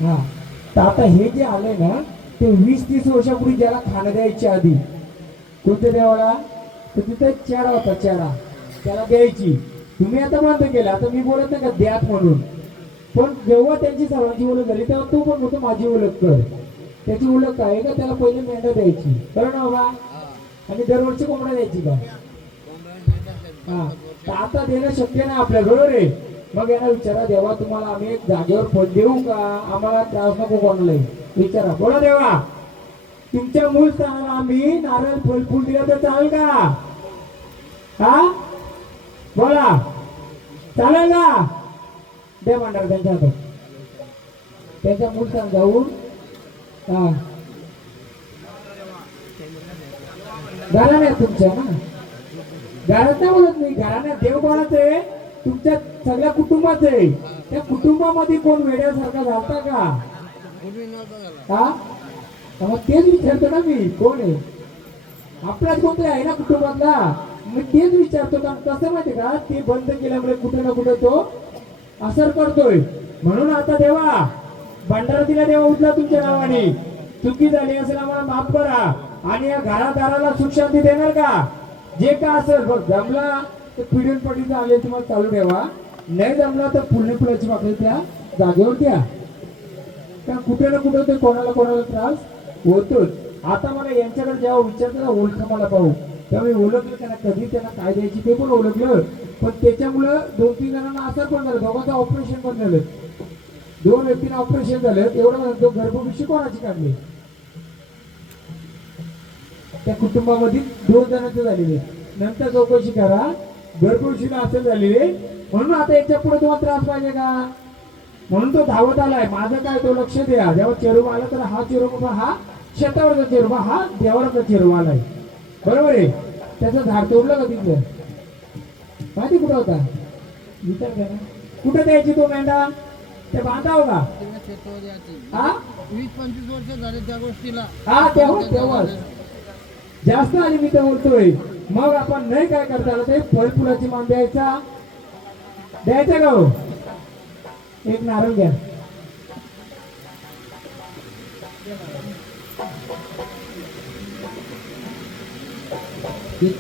हा तर आता हे जे आलंय ना ते 20-30 वर्षापूर्वी ज्याला खाणं द्यायच्या आधी कोणत्या देवाला? तर तिथे चेहरा होता, चेहरा त्याला द्यायची. तुम्ही आता बंद केलं. आता मी बोलत नाही का द्यात म्हणून, पण जेव्हा त्यांची सर्वांची ओळख झाली तेव्हा तो पण होतो माझी ओळख कर. त्याची ओळख काय का त्याला पहिले मेंढा द्यायची बरं ना बाबा, आणि दरवर्षी कोंबडा द्यायची का? हा तर आता देणं शक्य नाही आपल्या बरोबर आहे. मग यांना विचारा देवा तुम्हाला आम्ही एक जागेवर फळ देऊ का? आम्हाला त्रास नको कोणालाही विचारा. बोला देवा तुमच्या मूळ स्थानाला आम्ही नारळ फळ फुल दिलं तर चालेल का? हा बोला चालेल का? दे मांडर त्यांच्या हातात. त्यांच्या मूळ स्थान जाऊन हा घराण्यात तुमच्या ना घरात नाही बोलत मी. घराण्यात देव कोणाचं आहे? तुमच्या सगळ्या कुटुंबाचं आहे. त्या कुटुंबामध्ये कोण वेड्यासारखा झालता का? पूर्वी नव्हता झाला. हा मग तेच विचारतो ना मी कोण आहे? आपलाच कोणतरी आहे ना कुटुंबातला. मी तेच विचारतो का कसं माहिती का ते बंद केल्यामुळे कुठे ना कुठे तो असर करतोय. म्हणून आता देवा भंडारा दिला देवा उठला तुमच्या नावाने. चुकी झाली असेल आम्हाला माफ करा आणि या घरादाराला सुख शांती देणार का. जे का असेल बघ जमला तर पिढीन पडीचं आले तुम्हाला चालू ठेवा. नाही जमला तर फुलणे फुलाची बाकरी त्या जागेवर द्या. का कुठे ना कुठे ते कोणाला कोणाला त्रास होतोच. आता मला यांच्याकडे जेव्हा विचारतं ना ओळख मला पाहू त्यावेळी ओळखलं त्यांना कधी त्यांना काय द्यायची ते पण ओळखलं. पण त्याच्यामुळं 2-3 जणांना असर पण झालं. दोघांचं ऑपरेशन पण झालं. 2 व्यक्तींना ऑपरेशन झालं. एवढं म्हणतो गर्भपिशवी कोणाची काढली त्या कुटुंबामध्ये 2 जणांचे झालेले. नंतर चौकशी करा गर्भपिशवीला असं झालेले. म्हणून आता याच्या पुढे तुम्हाला त्रास पाहिजे का. म्हणून तो धावत आलाय. माझं काय तो लक्ष द्या. जेव्हा चेरुबा आला तर हा चेरुबा हा शेतावरचा चेरुबा हा देवावरचा चेरुबा आलाय. बरोबर आहे. त्याचं झाड तोडलं का तिथलं माहिती कुठं होता विचार करा. कुठं द्यायची तो मेंढा ते बांधाव का हा 20-25 वर्ष झाले त्या गोष्टीला. हा तेव्हा जास्त आली मी तर बोलतोय. मग आपण नाही काय करता आलं ते फळफुलाची मान द्यायचा का हो. एक नारळ घ्या.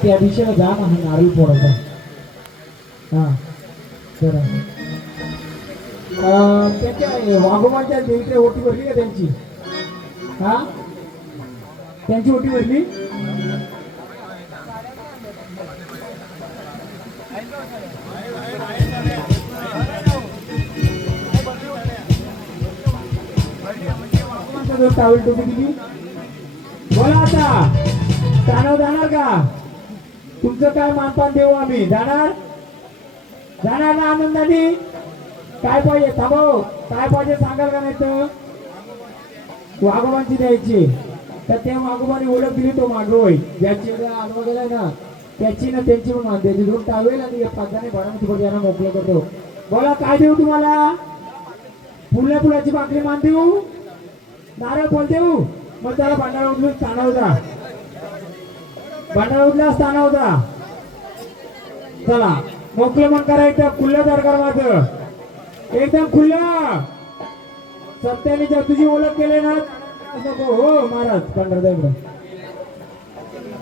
त्या दिशेला जा ना हा नारळ फोडायचा. हा जरा त्याच्या वाघोबाच्या देवीच्या ओटी भरली का त्यांची. हा त्यांची ओटी भरली. टावेल टोपी दिली. बोला आता तानव जाणार का. तुमचं काय मानपान देऊ आम्ही. जाणार ना आनंदाने. काय पाहिजे थांबव काय पाहिजे सांगाल का. नाही तर वाघोबांची द्यायची तर त्या वाघोबाने ओळख दिली तो मागोय ज्याची आलवा गेलाय ना त्याची ना त्यांची पण मान द्यायची. 2 टावेल आणि 5 जणी भरामध्ये यांना मोकळं करतो. बोला काय देऊ तुम्हाला. फुलल्या फुलाची बाकरी मान देऊ नारळ फळ देऊ. मग त्याला भांडारा उचलून स्थाना होता. भांडारा उचला स्थाना होता. चला मोकळं मन करा. एकदम खुल्लं दरकार माझं एकदम खुल्लं. सत्याने जर तुझी ओळख केली ना नको हो महाराज पंढरदेव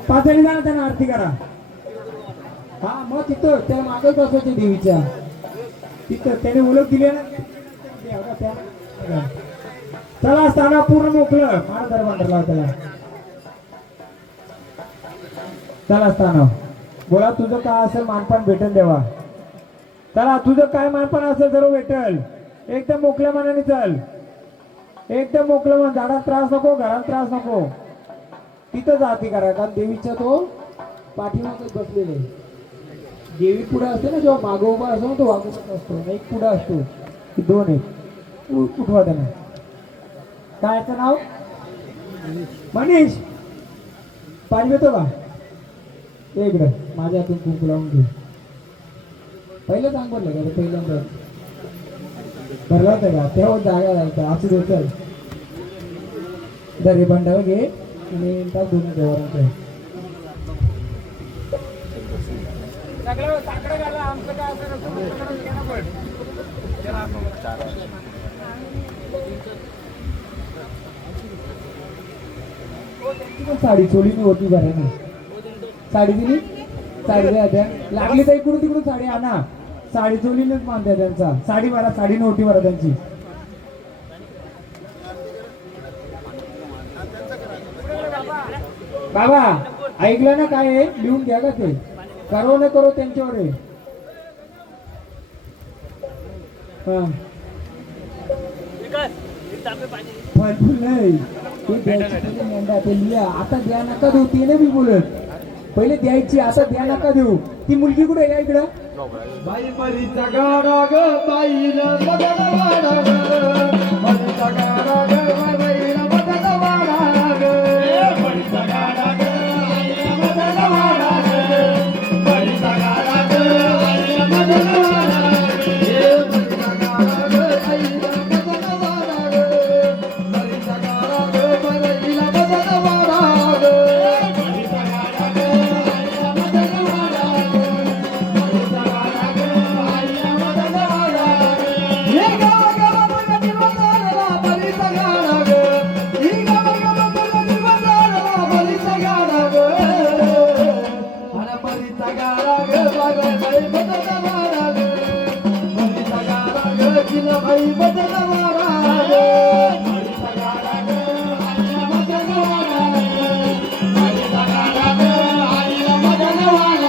5 जणी जाणार त्यांना आरती करा. हा मग तिथं त्या मागच असायचे देवीच्या तिथं त्याने ओळख दिली ना. चला स्थाना पूर्ण मोकळं महाराज दरबारला त्याला. चला स्थाना बोला तुझं काय असेल मानपान भेटल देवा. चला तुझं काय मानपान असेल सर्व भेटल. एकदम मोकळ्या मनाने चल. एकदम मोकळं मन. झाडात त्रास नको घरात त्रास नको. तिथं आरती करा कारण देवीच्या तो पाठीमागच बसलेले. देवी पुढे असते ना जेव्हा मागं उभा असतो ना तो वागोबा असतो. एक पुढे असतो 2 आहेत. उठवा त्यांना. काय याचं नाव मनीष. पाणी येतो का इकडं माझ्या हातून कुंकू लावून घेऊ. पहिलं सांग भरलं का पहिल्यांदा भरला होता का तेव्हा जागा जायचा असू दे. चल दरे बंडावर घे आणि टाक दोन्ही देवारांचं. साडी चोलीने होती बरं ना. साडी दिली साडी द्या. लागली तर इकडून तिकडून साडी आणा. साडी चोलीनेच मानते त्यांचा. साडी भरा साडी नव्हती भरा त्यांची. बाबा ऐकलं ना काय आहे लिहून घ्या का ते. करो न करो त्यांच्यावर आहे. फळफुल नाही ते द्यायची मेंढा ते लिहा. आता द्या नका देऊ ते नाही मी बोलत. पहिले द्यायची आता द्या नका देऊ. ती मुलगी कुठे या इकडं. बाई मरीचा गाडा ग बाईला मदन वाडा ग. मरीचा गाडा ग बाईला मदन वाडा ग. मरीचा गाडा ग बाईला मदन वाडा ग. मरीचा गाडा ग बाईला मदन वाडा ग. मरीचा गाडा ग बाईला मदन वाडा ग. मरीचा गाडा ग बाईला मदन वाडा ग. मरीचा गाडा ग बाईला मदन वाडा बाई बदल महाराज बळीचा गाडा ग तिला बाई बदल महाराज बळीचा गाडा ग आईला बदल महाराज बळीचा गाडा ग आईला बदल महाराज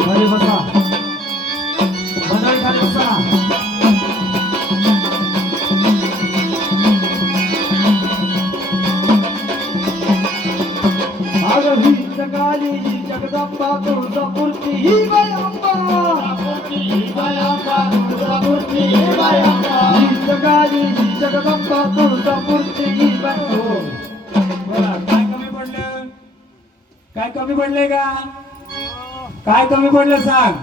खाली बसा मंडळी खाली बसा अगं ही जगाली ही जगदंबा तुळजापूरची ही बाई अंबा ही जगाली ही जगदंबा तुळजापूरची ही बाई हो. बोला, काय कमी पडलं? काय कमी पडलंय का? काय कमी पडलं सांग.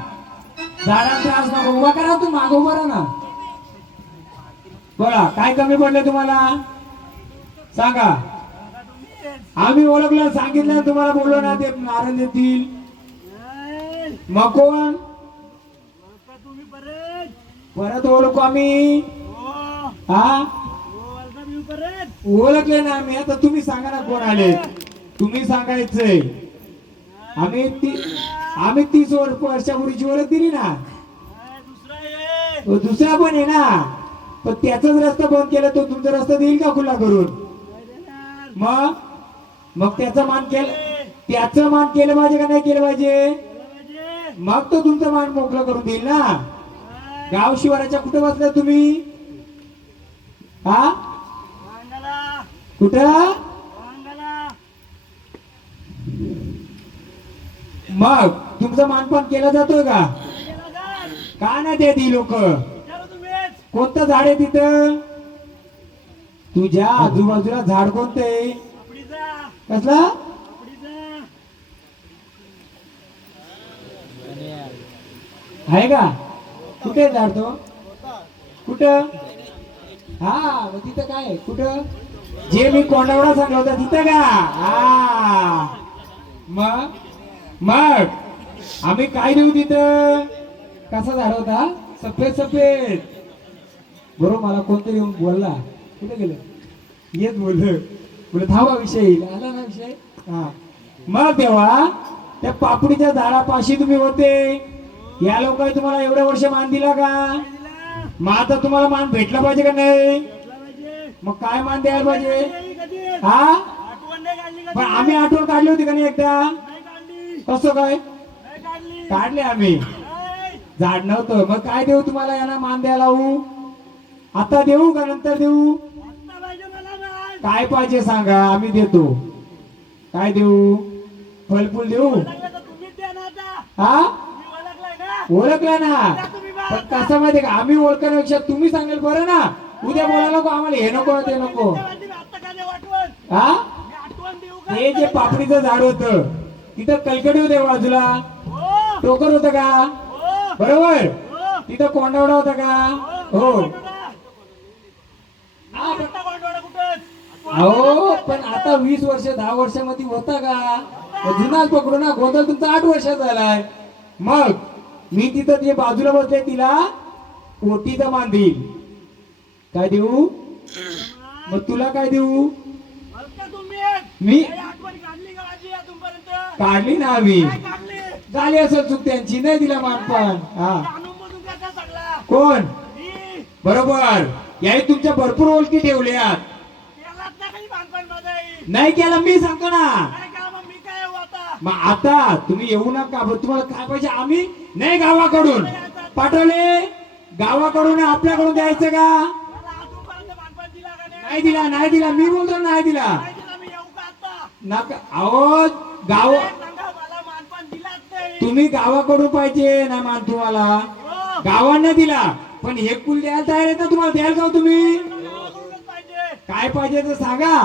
झाडात त्रास नको, उभा करा, तू माग उभा राहा ना. बोला, काय कमी पडलं तुम्हाला सांगा. आम्ही ओळखलं, सांगितलं, तुम्हाला बोललो ना ते नारळ देतील. मग कोण परत ओळखू आम्ही? हा ओळखले ना आम्ही. आता तुम्ही सांगा ना कोण आले. तुम्ही सांगायचंय. आम्ही 30 वर्षापूर्वीची ओळख दिली ना. तो दुसरा पण आहे ना, पण त्याचाच रस्ता बंद केला, तो तुमचा रस्ता देईल का खुला करून? मग त्याचा मान केलं, त्याचं मान केलं पाहिजे का नाही केलं पाहिजे? मग तो तुमचा मान मोकळा करून देईल ना. गाव शिवाराच्या कुठे बसला तुम्ही? हा कुठं? मग तुमचा मानपान केला जातोय का? का ना ते ती लोक? कोणतं झाड आहे तिथं? तुझ्या आजूबाजूला झाड कोणते? कसला? आहे का? कुठे झाड तो? कुठं? हा मग तिथं काय? कुठं? जे मी कोंडावडा सांगला होता तिथं का? हा मग आम्ही काय देऊ तिथं? कसा झाड होता? सफेद सफेद. बरोबर. मला कोणतरी येऊन बोलला. कुठे गेलं? येत बोललं. बोल थांबा, विषय येईल. आला ना विषय. हा मग तेव्हा त्या पापडीच्या झाडापाशी तुम्ही होते. या लोकांनी तुम्हाला एवढ्या वर्ष मान दिला का? मग आता तुम्हाला मान भेटला पाहिजे का नाही? मग काय मान द्यायला पाहिजे? हा पण आम्ही आठवण काढली होती का नाही एकदा? कसं काय काढले? आम्ही झाड नव्हतं. मग काय देऊ तुम्हाला? यांना मान द्यायला लावू? आता देऊ का नंतर देऊ? काय पाहिजे सांगा, आम्ही देतो. काय देऊ? फलफूल देऊ? हा ओळखला ना. पण कसं माहितीये का, आम्ही ओळखण्यापेक्षा तुम्ही सांगेल बरं ना. उद्या बोलायला नको आम्हाला, हे नको ते नको. हा हे जे पापडीचं झाड होतं तिथं कलकडी होते बाजूला, टोकर होतं का? बरोबर. तिथं कोंडावडा होता का? हो. अहो पण आता 20 वर्ष 10 वर्षामध्ये होता का? जुनाच पकडू ना. गोंधळ तुमचा 8 वर्षाचा झालाय. मग मी तिथं जे बाजूला बसले तिला कोटीचा मान देईल. काय देऊ? मग तुला काय देऊ? मी काढली ना. आम्ही झाली असेल चूक त्यांची, नाही दिला मानपान. हा कोण? बरोबर. याही तुमच्या भरपूर ओळखी ठेवल्यात. नाही केला मी सांगतो ना. मग आता तुम्ही येऊ नका. तुम्हाला काय पाहिजे? आम्ही नाही गावाकडून पाठवले. गावाकडून आपल्याकडून द्यायचं का? नाही दिला. नाही दिला. मी बोलतो नाही दिला. नका. अहो गाव तुम्ही गावाकडून पाहिजे ना मान तुम्हाला. गावांना दिला पण हे कुल द्यायला तयार आहेत ना तुम्हाला? द्याल का तुम्ही? काय पाहिजे तर सांगा.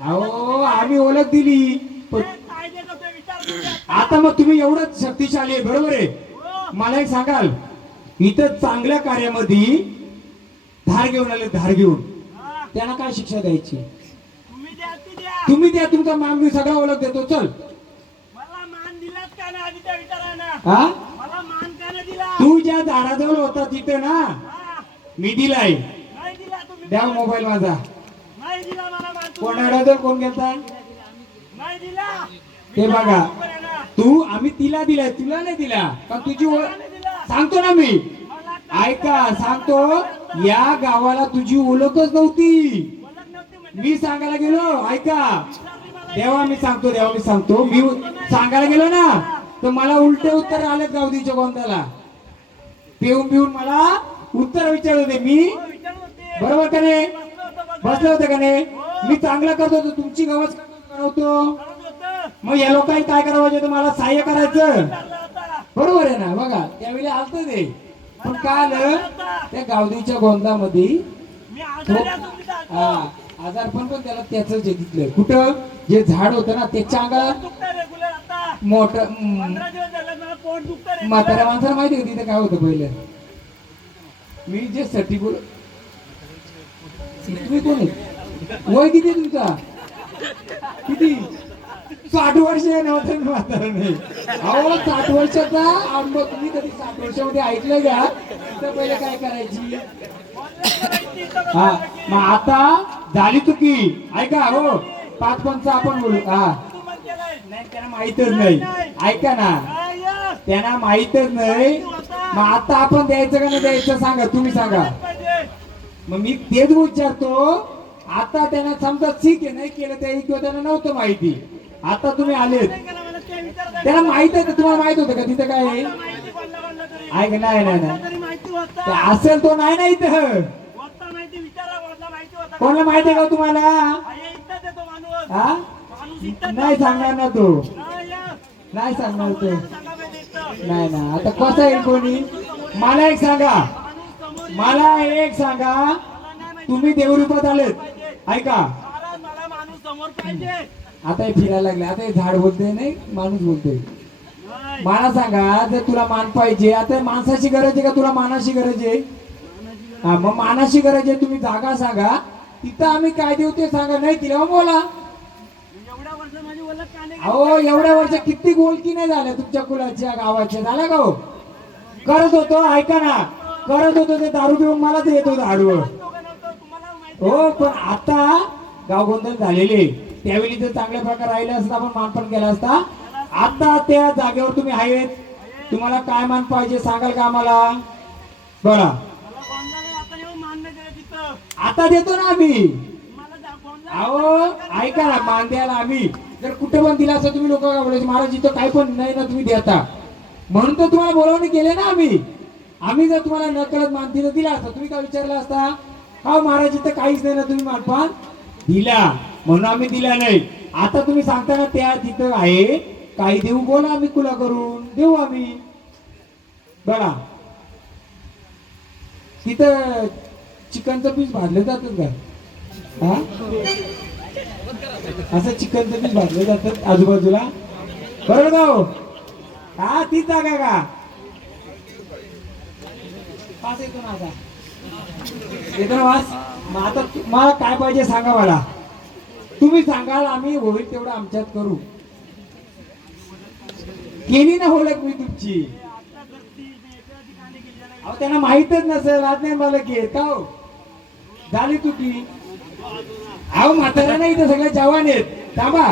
अहो आम्ही ओळख दिली पण आता मग तुम्ही एवढंच शक्तिशाली आहे. बरोबर आहे. मला एक सांगाल, इथं चांगल्या कार्यामध्ये धार घेऊन आले, धार घेऊन. हा, त्यांना काय शिक्षा द्यायची? तुम्ही द्या ती द्या. तुम्ही द्या, तुमचा मान मी सगळा ओळख देतो. चल. मला मान दिलात का ना आधी त्या विचारा ना. हा, मला मान का नाही दिला. तू ज्या झाडाजवळ होता तिथे ना हा, मी दिलाय. नाही दिला तुम्ही. द्या मोबाईल माझा. नाही दिला मला मान तुम्ही. कोणाला कोण गेलता नाही दिला. ते बघा. विचारा लवकर आहे ना. तू, आम्ही तिला दिलाय, तुला नाही दिला. कारण तुझी मला नाही दिला. सांगतो ना मी. मला काय ऐका, सांगतो, या गावाला तुझी ओळखच नव्हती. ओळख नव्हती म्हणजे मी सांगायला गेलो, ऐका विचारली मला. देवा, मी सांगतो मी सांगायला गेलो ना तर मला उलटे उत्तर आले गावदीच्या गोंदाला. पिऊन पिऊन मला उत्तर विचारत होते. मी हो, विचारत होते. बरोबर का नाही? बसलं होतं बघा. बसले होते का नाही? मी चांगलं करत होतो, तुमची गवस करवतो. करत होतं. मग या लोकांनी काय करावं पाहिजे होतं? मला सहाय्य करायचं. चालला होता. बरोबर आहे ना? बघा, त्यावेळी आलत ते. पण काय आलं, त्या गावदीच्या गोंदामध्ये मी आजारी असून तिथं आलतो. हा, आजारपण पण त्याला त्याच घेतलं. कुठं जे झाड होतं ना त्याच्या अंगाला पोट दुखतंय रेग्युलर आता. मोठं 15 दिवस झाले मला पोट दुखतंय रेग्युलर. म्हाताऱ्या माणसाला माहिती का तिथे काय होतं पहिलं? मी जे साठी बोल, तुम्ही कोण आहे? वय किती आहे तुमचा? किती? 60 वर्ष आहे ना? मी म्हातारा नाही. अहो, 60 वर्षाचा आंब तुम्ही कधी 60 वर्षामध्ये ऐकलं का? तर पहिले काय करायची? हा, मग आता झाली चुकी. ऐका हो, 5 पंच आपण बोलू. हा, तू मन केलंय. नाही, त्यांना माहितच नाही. ऐका ना, काय या? त्यांना माहितच नाही. मग आता आपण द्यायचं का नाही द्यायचं सांगा, तुम्ही सांगा. पाहिजे. मग मी तेच विचारतो. आता त्यांना समजा ठीक आहे, नाही केलं त्या किंवा त्यांना नव्हतं माहिती. आता तुम्ही आलेत, नाही केलं मला ते विचारत आहे. त्यांना माहित आहे. तुम्हाला माहित होतं का तिथं काय आहे? माहिती कोणाला तरी. ऐक, नाही नाही नाही, तरी माहिती ते होता. असेल तो नाही ना इथं. होता माहिती विचारा कोणाला माहिती होता. कोणाला माहिती आहे का तुम्हाला? आहे इथं देतो माणूस. हा, माणूस इथं नाही सांगणार ना तो. नाही या. नाही सांगणार तो. सांगा माहिती इथं. नाही ना. आता कसं आहे कोणी? मला एक सांगा, माणूस समोर ये. मला एक सांगा, मला नाही माहिती. तुम्ही देवरूपात आलेत. ऐका, महाराज मला माणूस समोर पाहिजे. आता हे फिरायला लागले. आता हे झाड बोलते नाही, माणूस बोलते. नाही. मला सांगा, जर तुला मान पाहिजे, आता माणसाची गरज आहे का तुला मानाची गरज आहे? हा, मग मानाची गरज आहे. तुम्ही जागा सांगा, तिथं आम्ही काय देऊ ते सांगा. नाही तिला मग बोला. एवढ्या वर्ष माझी ओळख का नाही? अहो, एवढ्या वर्ष किती गोलकी नाही झाल्या तुमच्या कुलाच्या गावाच्या, झाल्या का हो? करत होतो, ऐका ना, करत होतो. ते दारू पिऊन मलाच येत होतं आडवं. दोघं नव्हतं, तुम्हाला माहिती. हो, पण आता गाव गोंधळ झालेले. त्यावेळी जर चांगल्या प्रकारे राहिले असता, आपण मानपण केला असता. आता त्या जागेवर तुम्ही आहेत. तुम्हाला काय मान पाहिजे सांगाल का आम्हाला? बोला. मला गोंधळ आता येऊन मान नाही दिलं तिथं. आता देतो ना आम्ही. मला गोंधळ. अहो, ऐका ना, मान द्यायला आम्ही जर कुठे पण दिला असं तुम्ही लोक काय बोलायचे? महाराज इथं काही पण नाही ना, तुम्ही देता म्हणून तर तुम्हाला बोलावणे केले ना आम्ही. आम्ही जर तुम्हाला नकळत मान दिला असता, तुम्ही काय विचारला असता? हा महाराज इथं काहीच नाही ना, तुम्ही मानपान दिला म्हणून आम्ही दिला नाही. आता तुम्ही सांगता ना त्या तिथं आहे, काही देऊ बोला, आम्ही कुला करून देऊ आम्ही. बघा, तिथं चिकनचं पीस भाजलं जातं का? हा, असं चिकनचं पीस भाजलं जातात आजूबाजूला, बरोबर का हो? हा, तीच जागा का? पास येतो ना आता, येतो ना वास. मग आता मला काय पाहिजे सांगा मला. तुम्ही सांगाल, आम्ही होईल तेवढं आमच्यात करू. केली ना ओळख मी तुमची. अहो, त्यांना माहितच नसेल. आज नाही मला की का हो? झाली चुकी. अहो, म्हातारा नाही, इथे सगळे जवान आहेत. थांबा.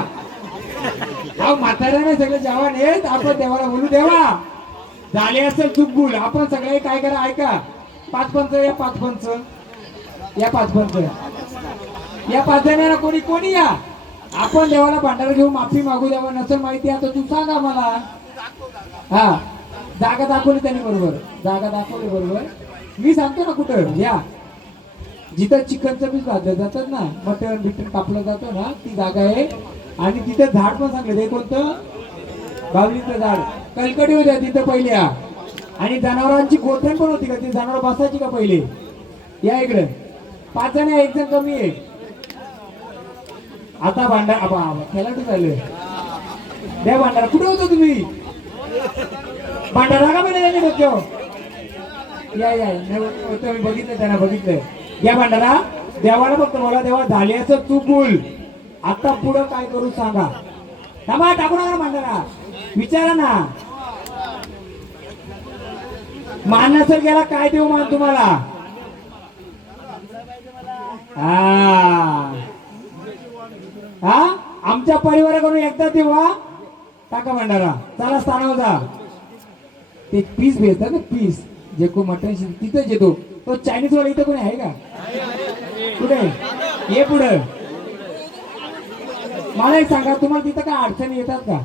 अहो, म्हातारा नाही, सगळे जवान आहेत. आपण देवाला बोलू, देवा झाले असेल चूक भूल. आपण सगळे काय करा, ऐका, 5 पंच या, 5 पंच या, 5 पंच या, 5 जणांना कोणी कोणी या. आपण देवाला भांडार घेऊन माफी मागू. द्यावा नसेल माहिती आता तू सांगा मला. हा, जागा दाखवली त्यांनी बरोबर, जागा दाखवली बरोबर. मी सांगतो ना कुठं या, जिथं चिकनचं पीस भाजलं जातात ना, मटण बिटन कापलं जातं ना, ती जागा आहे. आणि तिथे झाड पण सांगलं ते कोणतं? बावलीचं झाड. कलकडी होत्या तिथं पहिल्या. आणि जनावरांची गोठण पण होती का? ती जनावर बसायची का पहिले? या इकडे 5 जण, 1 जण कमी आहे. आता भांडार खेळाडू झाले. द्या भांडारा. कुठे होतो तुम्ही? भांडारा का म्हणजे डोक्यावर? या या, मी बघितलं, त्यांना बघितलं. या भांडारा देवाला फक्त मला देवा झाली असं तू बोल. आता पुढं काय करू सांगा. थांबा, टाकू नका भांडारा, विचारा ना. मान नसेल गेला काय देऊ मान तुम्हाला. हा आमच्या परिवाराकडून एकदा देवा टाका भांडारा. चला स्थानावर जा. ते पीस भेटतात ना, पीस जे को मटन तिथेच येतो. तो चायनीज वाला इथं कोणी आहे का? कुठे ये पुढे. मला एक सांगा, तुम्हाला तिथं काय अडचणी येतात का?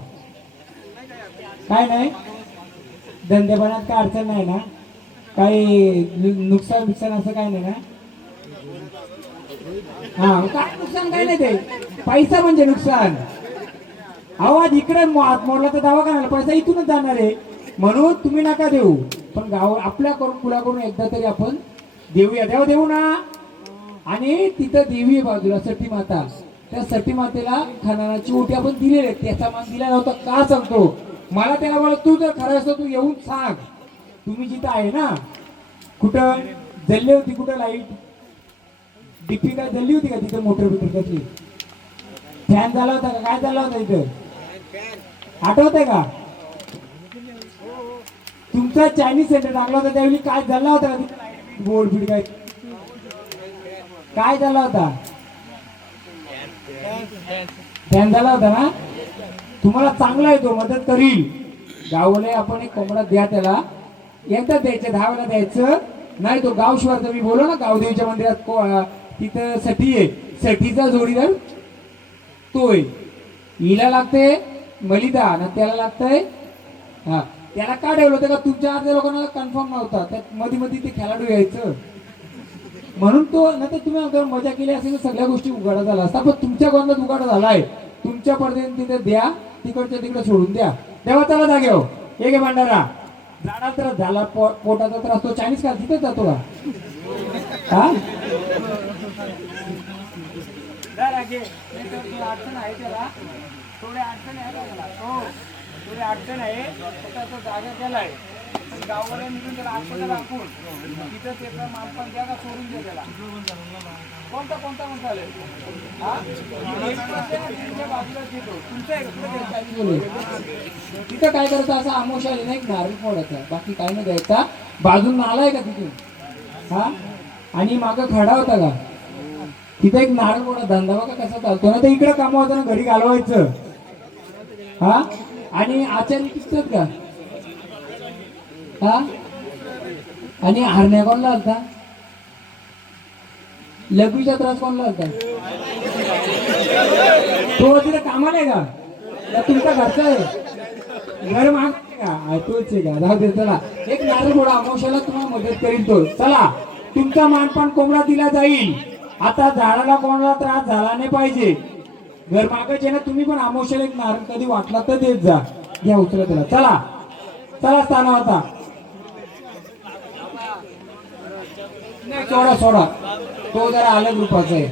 काय नाही, धंदेपणात काय अडचण नाही ना? काही नुकसान बिकसान असं काय नाही ना? हा काय नुकसान काय नाही, ते पैसा म्हणजे नुकसान. आवाज इकडे मोडला तर दवाखान्याला पैसा इथूनच जाणार आहे. म्हणून तुम्ही नका देऊ, पण गाव आपल्या करून कुणाकडून एकदा तरी आपण देऊया. देव देऊ ना. आणि तिथं देवी आहे बाजूला सटी माता. त्या सटी मातेला खानाची ओटी आपण दिलेली आहे. त्याचा मान दिला नव्हता का सांगतो. मला त्याला बोला, तू जर खरं असतो तू येऊन सांग. तुम्ही जिथं आहे ना, कुठं जल्ली होती, कुठं लाईट डीपी काय जल्ली होती का तिथं? मोटर बिटर कसली फॅन झाला होता का? काय झाला होता इथं? आठवत आहे का? तुमचा चायनीज सेंटर टाकला होता त्यावेळी काय झाला होता का? बोर्ड बीड काय झाला होता? फॅन झाला होता ना. तुम्हाला चांगला आहे, तो मदत करील. गावले आपण एक कोंबडा द्या त्याला, एकदा द्यायचं, 10 वेळा द्यायचं नाही. तो गाव शिवार मी बोलो ना, गावदेवीच्या मंदिरात तिथं सठी आहे. सठीचा जोडीदार तोय. हिला लागते मलिदा आणि त्याला लागतंय. हा त्याला का ठेवलं होतं का? तुमच्या अर्ध्या लोकांना कन्फर्म नव्हता. त्यात मध्ये मध्ये ते खेळाडू यायचं म्हणून तो. नाही तर तुम्ही अगर मजा केली असेल तर सगळ्या गोष्टी उघडा झाला असता. पण तुमच्या गोंधात उघडा झालाय. तुमच्या पडद्याने तिथे द्या, तिकडच्या तिकडे सोडून द्या. तेव्हा त्याला जागेव हे घे भांडारा. झाडा त्रास झाला, पोटाचा त्रास, तो चायनीज का तिथेच जातो का? हा अडचण आहे त्याला, थोडी अडचण आहे त्याला. हो थोडी अडचण आहे. त्याचा जागा केलाय, गावाला निघून त्याला आतमध्ये दाखवून तिथं त्याचा मालपान द्या का सोडून द्या त्याला. कोणता कोणता पण चालेल. तिथं काय करायचं, असं आमोशाली नाही, नारळ फोडायचा, बाकी काय नाही द्यायचा. बाजून आलाय का तिथून? हा आणि मागं खडा होता का तिथे? एक नारळ फोडा धंदा बघा कसा चालतो ना. तर इकडे कामं होतं ना, घरी घालवायचं. हा आणि आचार्य किती का? हा आणि हरण्या कोणला आलता? लघवीचा त्रास कोणला आलता? तो तिथे कामाला आहे का? तुमचा घरचा आहे? घर माग का? तोच आहे का? जाऊ दे. चला एक नारळ फोडा, अमावश्याला तुम्हाला मदत करील तो. चला तुमचा मानपान कोंबडा दिला जाईल. आता झाडाला कोणाला त्रास झाला नाही पाहिजे. घर मागच आहे ना. तुम्ही पण अमावश्याला एक नारळ कधी वाटला तर देत जा. घ्या उचला त्याला. चला चला स्थाना आता. सोडा सोडा, तो जरा अलग रूपाचा आहे.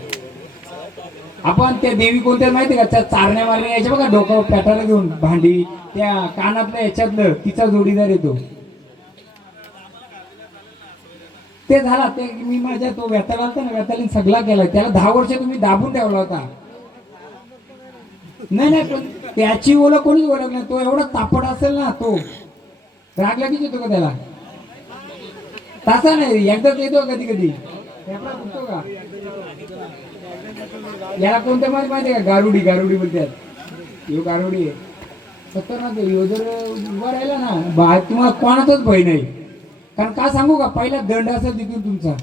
आपण त्या देवी कोणत्या माहिती का? त्या चारण्या मारण्या यायच्या बघा, डोकं पेटायला घेऊन भांडी, त्या कानातल्या याच्यातलं तिचा जोडीदार येतो. ते झाला. ते मी माझ्या तो व्यताला आलता ना, व्यतालीन सगळा केला. त्याला 10 वर्ष तुम्ही दाबून ठेवला होता. नाही नाही, पण त्याची ओळख कोणीच ओळख नाही. तो एवढा तापड असेल ना, तो रागला किती येतो का त्याला? तसा नाही, एकदाच येतो कधी कधी. का याला कोणत्या माहिती आहे का? गारुडी. गारुडी बोलतात. यो गारुडी आहे. खतरनाक आहे. यो जर उभा राहिला ना, तुम्हाला कोणाचाच भय नाही. कारण का सांगू का? पहिला दंड असेल तिथून तुमचा.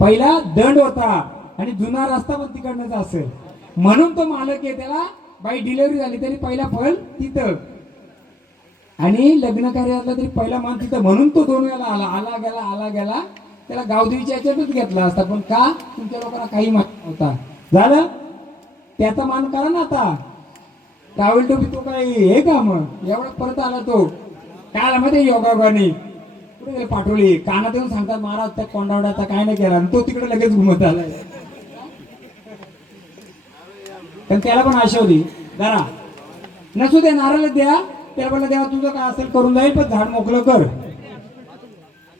पहिला दंड होता आणि जुना रस्ता पण तिकडनंच असेल. म्हणून तो मालक आहे, त्याला बाई डिलिव्हरी झाली तरी पहिला फल तिथं, आणि लग्न कार्यातला तरी पहिला मान तिथं. म्हणून तो 2 वेळा आला गेला. त्याला गावदेवीच्या याच्यातच घेतला असता, पण का? तुमच्या लोकांना काही माहिती नव्हता. झालं त्याचा मान करा ना आता. टावेल टोपी तो काही हे का? मग एवढा परत आला तो. काय आला मध्ये योगाने कुठे गेले? पाठवली. कानात येऊन सांगतात महाराज त्या कोंडावड्याचा काय नाही केला, तो तिकडे लगेच घुमत आलाय. पण त्याला पण आशा होती जरा. नसू दे, नारळ द्या. त्याला बोलला देवा तुझं काय असेल करून जाईल, पण झाड मोकळं कर.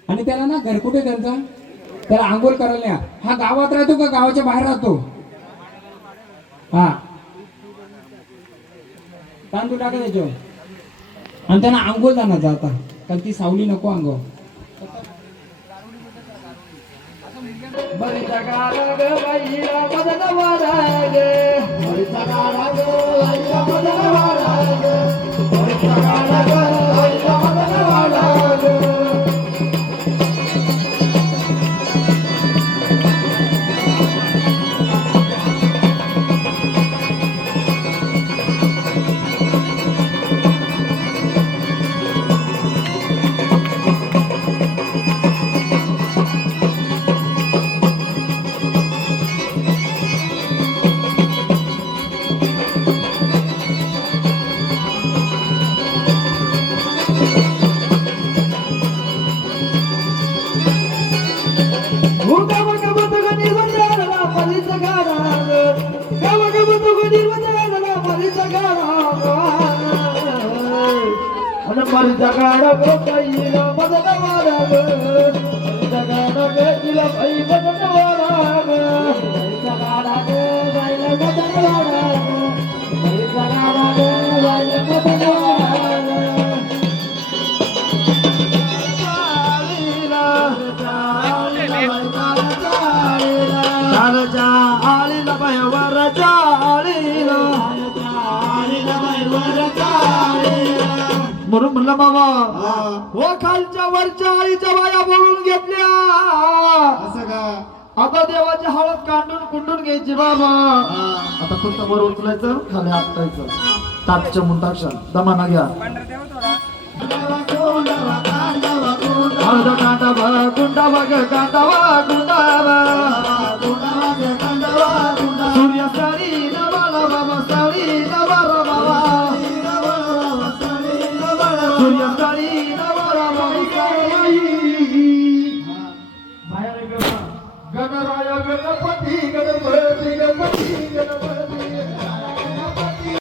आणि त्याला ना घर कुठे त्यांचा त्याला आंघोळ करायला न्या. हा गावात राहतो का गावाच्या बाहेर राहतो? हा तांदूळ टाका त्याच्यावर आणि त्यांना आंघोळ जाणार आता, कारण ती सावली नको अंगावर. बरीचा गाडा ग बाईला मदन वाडा ग, बरीचा गाडा ग बाईला मदन वाडा ग, बरीचा गाडा ग बाईला मदन वाडा ग. बरीचा गाडा ग बाईला मदन वाडा ग, बरीचा गाडा ग तिला बाई मदन वाडा ग, बरीचा गाडा ग बाईला मदन वाडा ग, बरीचा गाडा ग बाईला मदन वाडा ग. चालीला आलीला बाई वर चालीला, म्हणून म्हणलं बाबा हो खालच्या वरच्या आईच्या बाया बोलून घेतल्या, असं का? आता देवाची हळद काढून कुंडून घ्यायची बाबा. आता फक्त वर उचलायचं खाली आपटायचं, ताटच्या मुंटाक्षण दमाना घ्या. हळद कांडावा गुंडावा ग कांडावा गुंडावा, सूर्य साडी नवाला बाबा साडी नवाला बाबा, सूर्य साडी नवाला बाबा गणराया गणपती गणपती गणपती गणपती.